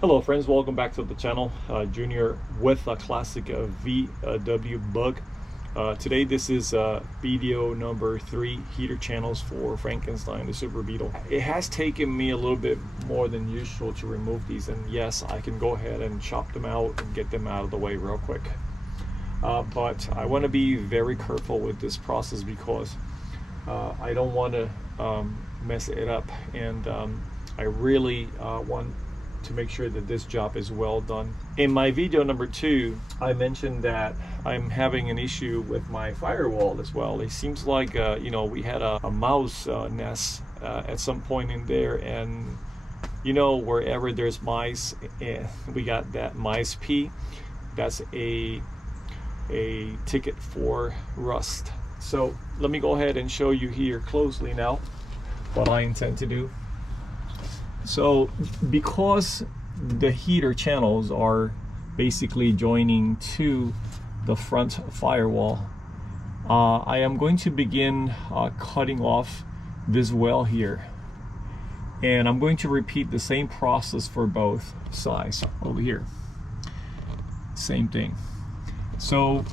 Hello friends, welcome back to the channel. Junior with a classic VW bug. Today this is video number 3 heater channels for Frankenstein the Super Beetle. It has taken me a little bit more than usual to remove these, and yes, I can go ahead and chop them out and get them out of the way real quick. But I want to be very careful with this process because I don't want to mess it up, and I really want to make sure that this job is well done. In my video number 2, I mentioned that I'm having an issue with my firewall as well. It seems like we had a mouse nest at some point in there, and wherever there's mice, we got that mice pee. That's a ticket for rust. So let me go ahead and show you here closely now what I intend to do. So because the heater channels are basically joining to the front firewall, I am going to begin cutting off this well here, and I'm going to repeat the same process for both sides over here. Same thing. So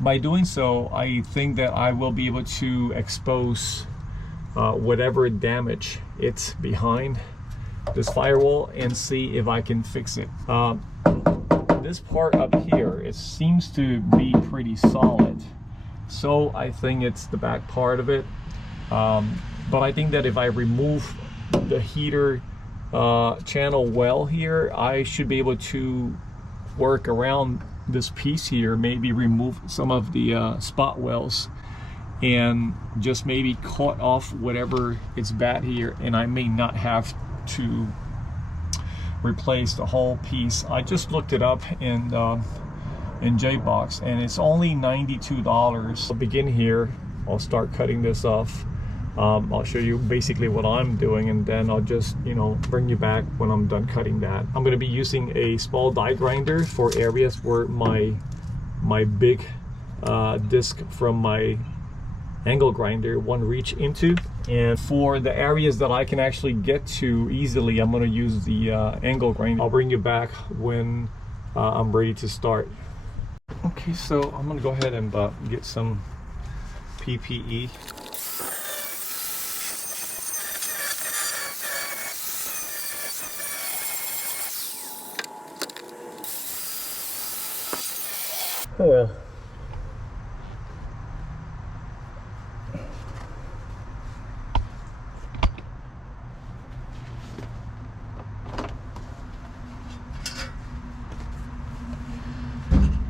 by doing so, I think that I will be able to expose whatever damage it's behind this firewall and see if I can fix it. This part up here, it seems to be pretty solid, so I think it's the back part of it. But I think that if I remove the heater channel well here, I should be able to work around this piece here, maybe remove some of the spot wells and just maybe cut off whatever is bad here, and I may not have to replace the whole piece. I just looked it up in JBox, and it's only $92. I'll begin here. I'll start cutting this off. I'll show you basically what I'm doing, and then I'll just bring you back when I'm done cutting that. I'm going to be using a small die grinder for areas where my big disc from my angle grinder won't reach into, and for the areas that I can actually get to easily, I'm going to use the angle grinder. I'll bring you back when I'm ready to start. Okay, so I'm going to go ahead and get some PPE. Oh well.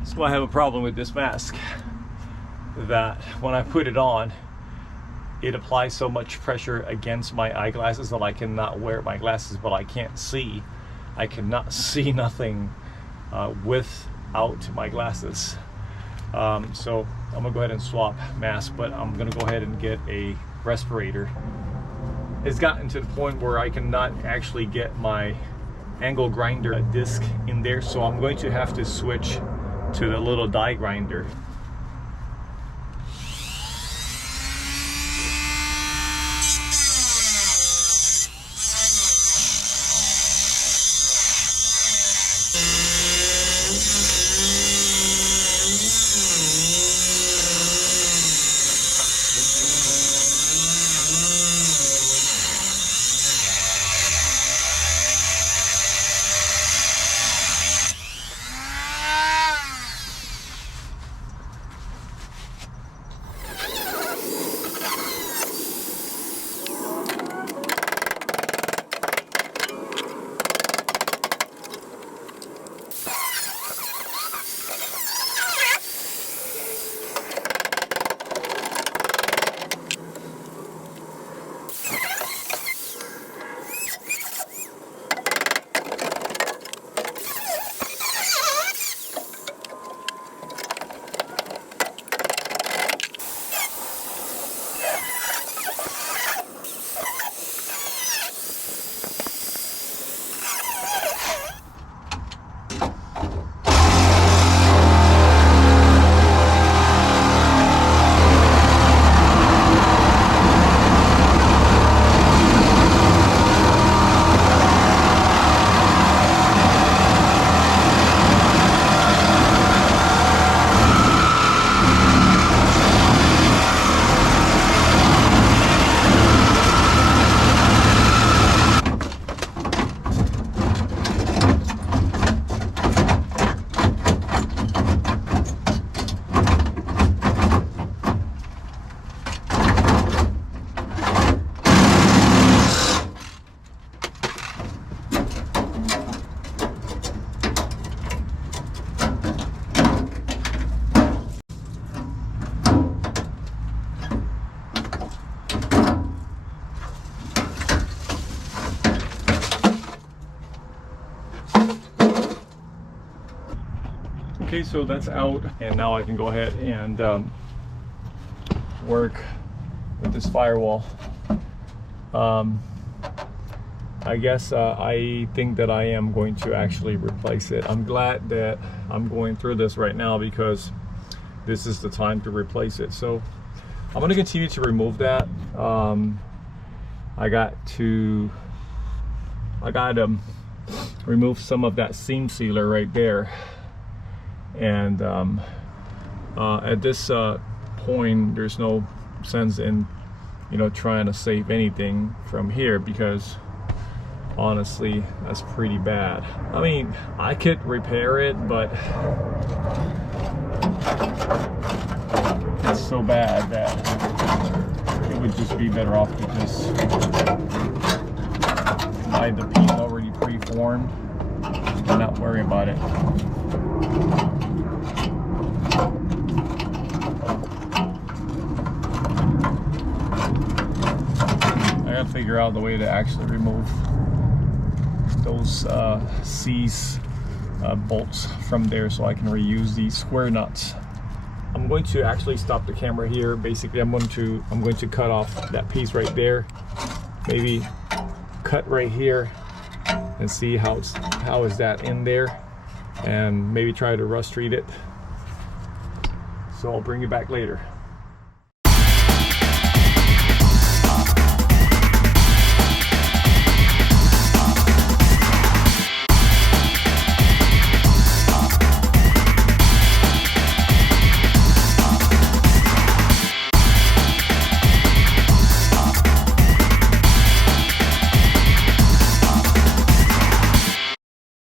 So I have a problem with this mask, that when I put it on, it applies so much pressure against my eyeglasses that I cannot wear my glasses, but I can't see. I cannot see nothing without my glasses. So I'm gonna go ahead and swap mask, but I'm gonna go ahead and get a respirator. It's gotten to the point where I cannot actually get my angle grinder disc in there, so I'm going to have to switch to the little die grinder. Okay, so that's out, and now I can go ahead and work with this firewall. I guess I think that I am going to actually replace it. I'm glad that I'm going through this right now because this is the time to replace it. So I'm going to continue to remove that. I got to remove some of that seam sealer right there, and at this point there's no sense in trying to save anything from here, because honestly that's pretty bad. I mean, I could repair it, but it's so bad that it would just be better off to just buy the piece already preformed and not worry about it. I gotta figure out the way to actually remove those C's bolts from there so I can reuse these square nuts. I'm going to actually stop the camera here. Basically, I'm going to cut off that piece right there. Maybe cut right here and see how is that in there, and maybe try to rust treat it. So I'll bring you back later.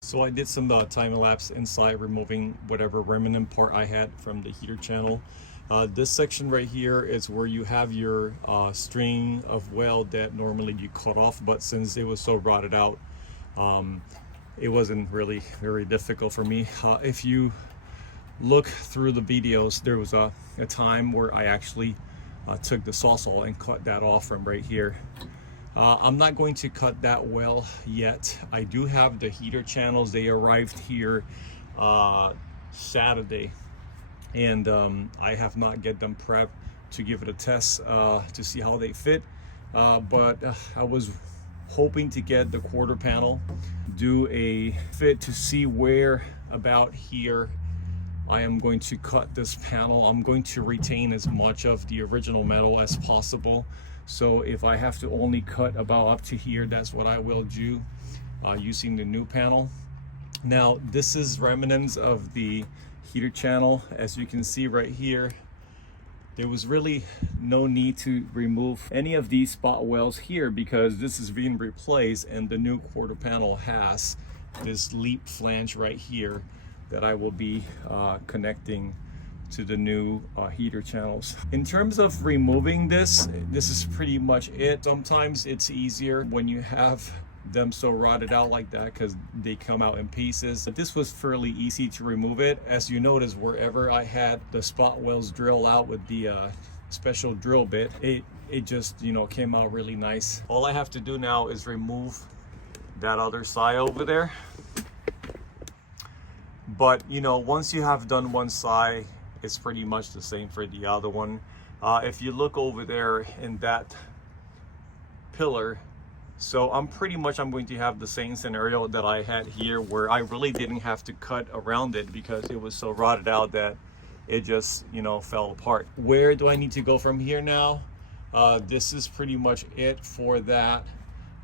So I did some time lapse inside, removing whatever remnant part I had from the heater channel. This section right here is where you have your string of weld that normally you cut off, but since it was so rotted out, it wasn't really very difficult for me. If you look through the videos, there was a time where I actually took the sawzall and cut that off from right here. I'm not going to cut that well yet. I do have the heater channels. They arrived here Saturday, and I have not get them prepped to give it a test to see how they fit, but I was hoping to get the quarter panel, do a fit to see where about here I am going to cut this panel. I'm going to retain as much of the original metal as possible. So if I have to only cut about up to here, that's what I will do using the new panel. Now, this is remnants of the heater channel. As you can see right here, there was really no need to remove any of these spot welds here because this is being replaced, and the new quarter panel has this leap flange right here that I will be connecting to the new heater channels. In terms of removing this is pretty much it. Sometimes it's easier when you have them so rotted out like that because they come out in pieces. But this was fairly easy to remove it. As you notice, wherever I had the spot welds drill out with the special drill bit, it just came out really nice. All I have to do now is remove that other side over there. But once you have done one side, it's pretty much the same for the other one. If you look over there in that pillar, so I'm going to have the same scenario that I had here, where I really didn't have to cut around it because it was so rotted out that it just fell apart. Where do I need to go from here now? This is pretty much it for that.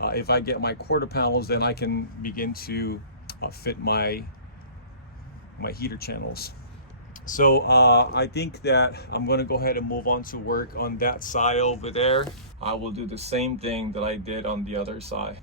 If I get my quarter panels, then I can begin to fit my heater channels. So I think that I'm going to go ahead and move on to work on that side over there. I will do the same thing that I did on the other side.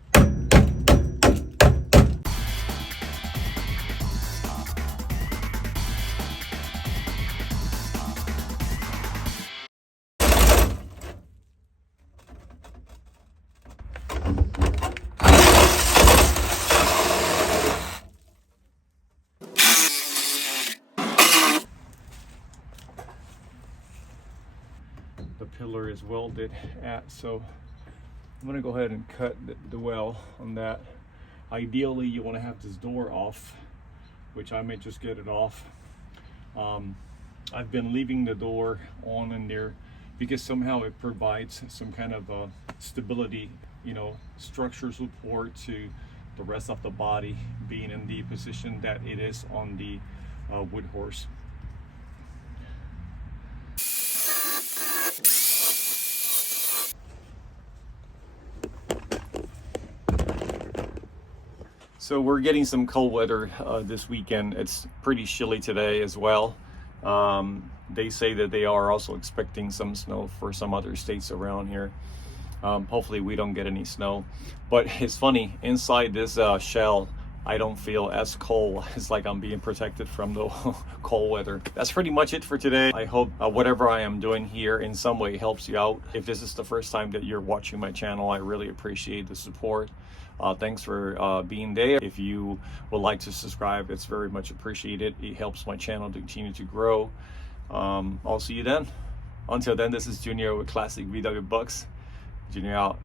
The pillar is welded at, so I'm going to go ahead and cut the well on that. Ideally, you want to have this door off, which I may just get it off. I've been leaving the door on in there because somehow it provides some kind of stability, you know, structure support to the rest of the body being in the position that it is on the wood horse. So we're getting some cold weather this weekend. It's pretty chilly today as well. They say that they are also expecting some snow for some other states around here. Hopefully we don't get any snow. But it's funny, inside this shell, I don't feel as cold. It's like I'm being protected from the cold weather. That's pretty much it for today. I hope whatever I am doing here in some way helps you out. If this is the first time that you're watching my channel, I really appreciate the support. Thanks for being there. If you would like to subscribe, it's very much appreciated. It helps my channel to continue to grow. I'll see you then. Until then, this is Junior with Classic VW Bucks. Junior out.